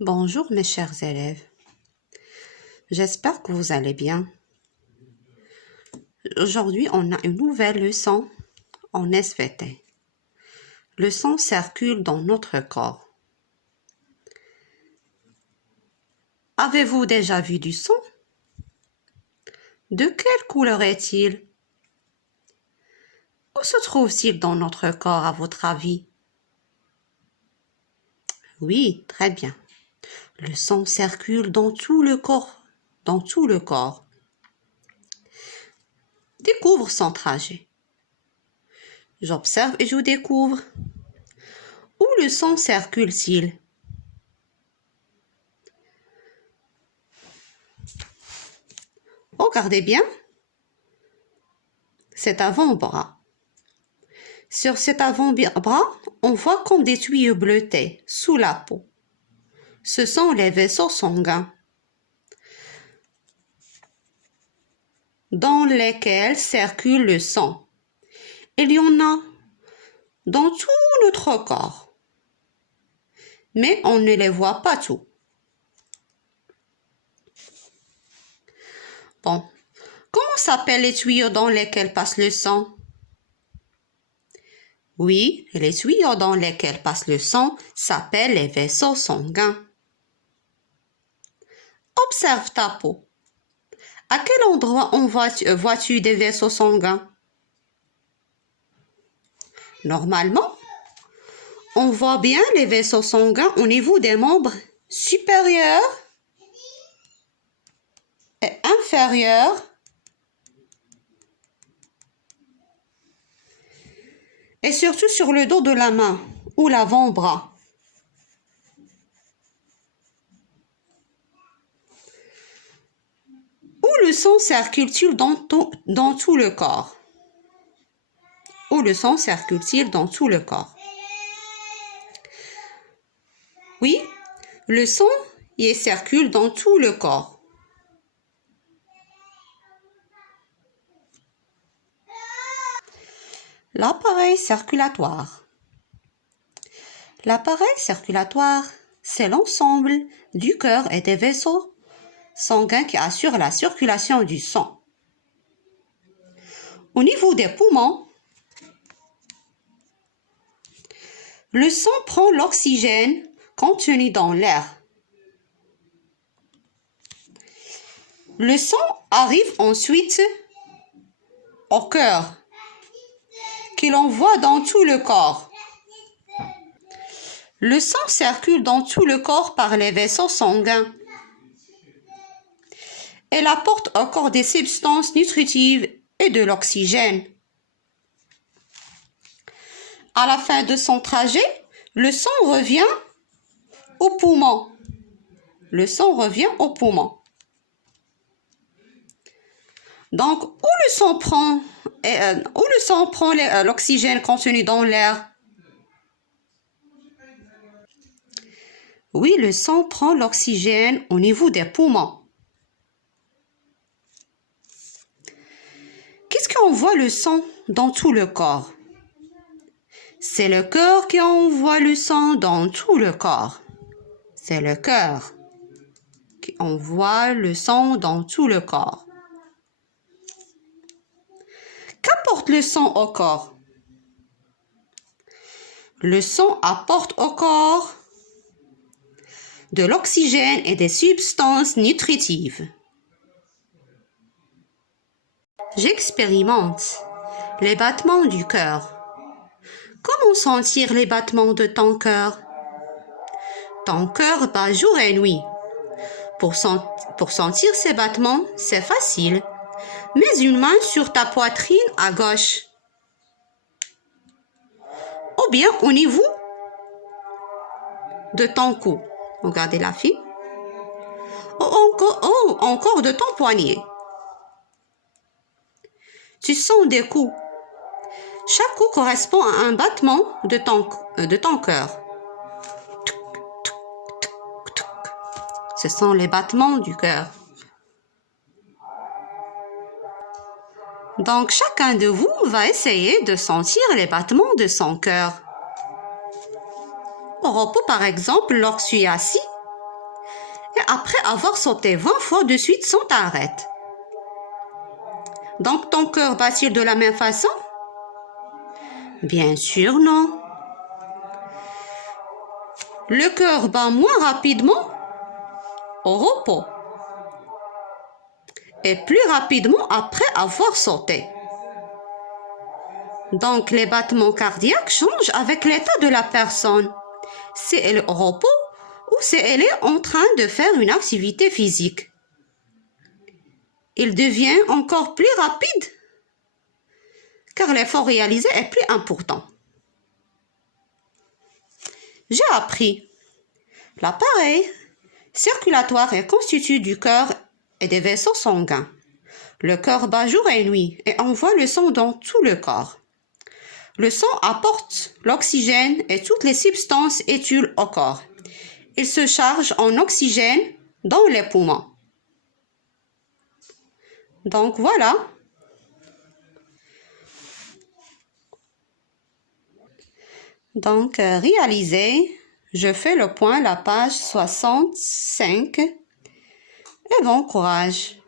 Bonjour mes chers élèves, j'espère que vous allez bien. Aujourd'hui, on a une nouvelle leçon en SVT. Le sang circule dans notre corps. Avez-vous déjà vu du sang? De quelle couleur est-il? Où se trouve-t-il dans notre corps à votre avis? Oui, très bien. Le sang circule dans tout le corps, Découvre son trajet. J'observe et je découvre. Où le sang circule-t-il? Regardez bien. Cet avant-bras. Sur cet avant-bras, on voit comme des tuyaux bleutés sous la peau. Ce sont les vaisseaux sanguins dans lesquels circule le sang. Il y en a dans tout notre corps, mais on ne les voit pas tous. Bon, comment s'appellent les tuyaux dans lesquels passe le sang? Oui, les tuyaux dans lesquels passe le sang s'appellent les vaisseaux sanguins. Observe ta peau. À quel endroit vois-tu des vaisseaux sanguins? Normalement, on voit bien les vaisseaux sanguins au niveau des membres supérieurs et inférieurs et surtout sur le dos de la main ou l'avant-bras. Où le sang circule-t-il dans tout le corps? Où le sang circule-t-il dans tout le corps? Oui, le sang y circule dans tout le corps. L'appareil circulatoire. L'appareil circulatoire, c'est l'ensemble du cœur et des vaisseaux sanguins qui assurent la circulation du sang. Au niveau des poumons, le sang prend l'oxygène contenu dans l'air. Le sang arrive ensuite au cœur, qui l'envoie dans tout le corps. Le sang circule dans tout le corps par les vaisseaux sanguins. Elle apporte au corps des substances nutritives et de l'oxygène. À la fin de son trajet, le sang revient aux poumons. Le sang revient aux poumons. Donc, où le sang prend l'oxygène contenu dans l'air? Oui, le sang prend l'oxygène au niveau des poumons. Qu'est-ce qui envoie le sang dans tout le corps? C'est le cœur qui envoie le sang dans tout le corps. C'est le cœur qui envoie le sang dans tout le corps. Qu'apporte le sang au corps? Le sang apporte au corps de l'oxygène et des substances nutritives. J'expérimente les battements du cœur. Comment sentir les battements de ton cœur? Ton cœur bat jour et nuit. Pour sentir ces battements, c'est facile. Mets une main sur ta poitrine à gauche. Ou bien au niveau de ton cou. Regardez la fille. Ou encore de ton poignet. Tu sens des coups. Chaque coup correspond à un battement de ton cœur. Ce sont les battements du cœur. Donc, chacun de vous va essayer de sentir les battements de son cœur. Au repos, par exemple, lorsque tu es assis, et après avoir sauté 20 fois de suite sans t'arrêter. Donc ton cœur bat-il de la même façon? Bien sûr non. Le cœur bat moins rapidement au repos et plus rapidement après avoir sauté. Donc les battements cardiaques changent avec l'état de la personne. Si elle est au repos ou si elle est en train de faire une activité physique. Il devient encore plus rapide car l'effort réalisé est plus important. J'ai appris. L'appareil circulatoire est constitué du cœur et des vaisseaux sanguins. Le cœur bat jour et nuit et envoie le sang dans tout le corps. Le sang apporte l'oxygène et toutes les substances utiles au corps. Il se charge en oxygène dans les poumons. Donc voilà. Donc réalisé, je fais le point à la page 65 et bon courage.